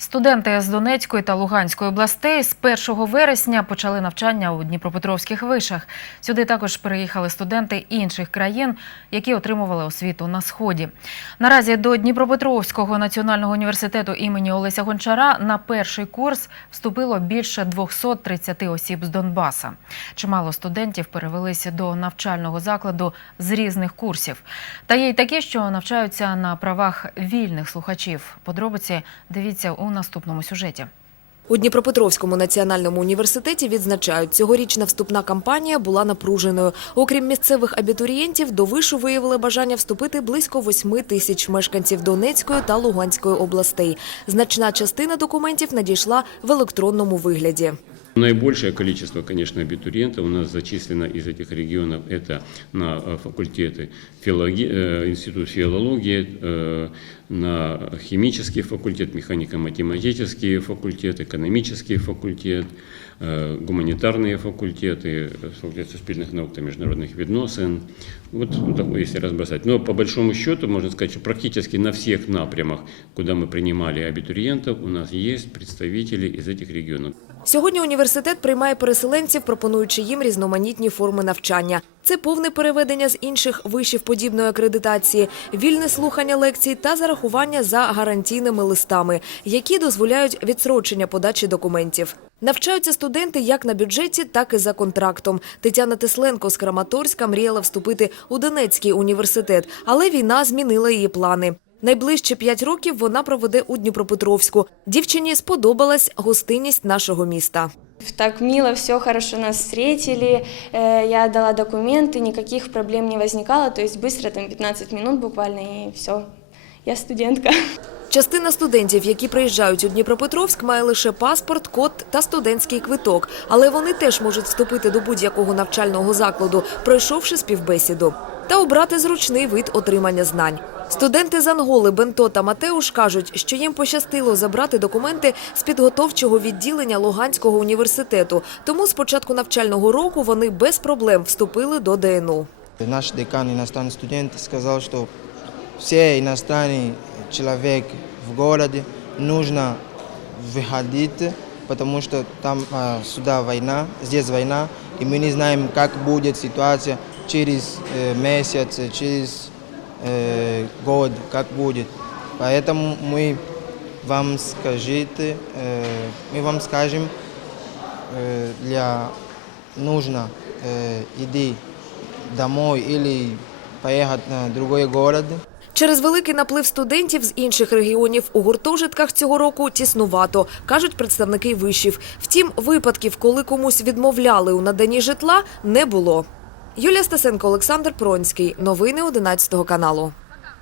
Студенти з Донецької та Луганської областей з 1 вересня почали навчання у Дніпропетровських вишах. Сюди також переїхали студенти інших країн, які отримували освіту на сході. Наразі до Дніпропетровського національного університету імені Олеся Гончара на перший курс вступило більше 230 осіб з Донбаса. Чимало студентів перевелися до навчального закладу з різних курсів. Та є й такі, що навчаються на правах вільних слухачів. Подробиці дивіться у наступному сюжеті. У Дніпропетровському національному університеті відзначають, цьогорічна вступна кампанія була напруженою. Окрім місцевих абітурієнтів, до вишу виявили бажання вступити близько 8 тисяч мешканців Донецької та Луганської областей. Значна частина документів надійшла в електронному вигляді. Наибольшее количество, конечно, абитуриентов у нас зачислено из этих регионов. Это на э, факультеты филологи- э, Институт филологии, э, на химический факультет, механико-математический факультет, экономический факультет, гуманитарные факультеты, факультет суспільних наук и международных відносин. Вот ну, если разбросать. Но по большому счету, можно сказать, что практически на всех напрямах, куда мы принимали абитуриентов, у нас есть представители из этих регионов. Сьогодні університет приймає переселенців, пропонуючи їм різноманітні форми навчання. Це повне переведення з інших вишів подібної акредитації, вільне слухання лекцій та зарахування за гарантійними листами, які дозволяють відсрочення подачі документів. Навчаються студенти як на бюджеті, так і за контрактом. Тетяна Тесленко з Краматорська мріяла вступити у Донецький університет, але війна змінила її плани. Найближче п'ять років вона проведе у Дніпропетровську. Дівчині сподобалась гостинність нашого міста. Так мило, все хорошо нас встретили, э, я отдала документы, никаких проблем не возникало, то есть быстро, там 15 минут буквально, и все, я студентка. Частина студентів, які приїжджають у Дніпропетровськ, має лише паспорт, код та студентський квиток, але вони теж можуть вступити до будь-якого навчального закладу, пройшовши співбесіду, та обрати зручний вид отримання знань. Студенти з Анголи, Бенто та Матеуш кажуть, що їм пощастило забрати документи з підготовчого відділення Луганського університету. Тому з початку навчального року вони без проблем вступили до ДНУ. Наш декан иностранный студент сказал, что все иностранный человек в городе нужно выходить, потому что там а, сюда война, здесь война, и мы не знаем, как будет ситуация через э, месяц, через э, год, как будет. Поэтому мы вам скажите, э, мы вам скажем, э, для нужно э, иди домой или поехать на другой город. Через великий наплив студентів з інших регіонів у гуртожитках цього року тіснувато, кажуть представники вишів. Втім, випадків, коли комусь відмовляли у наданні житла, не було. Юлія Стасенко, Олександр Пронський. Новини 11 каналу.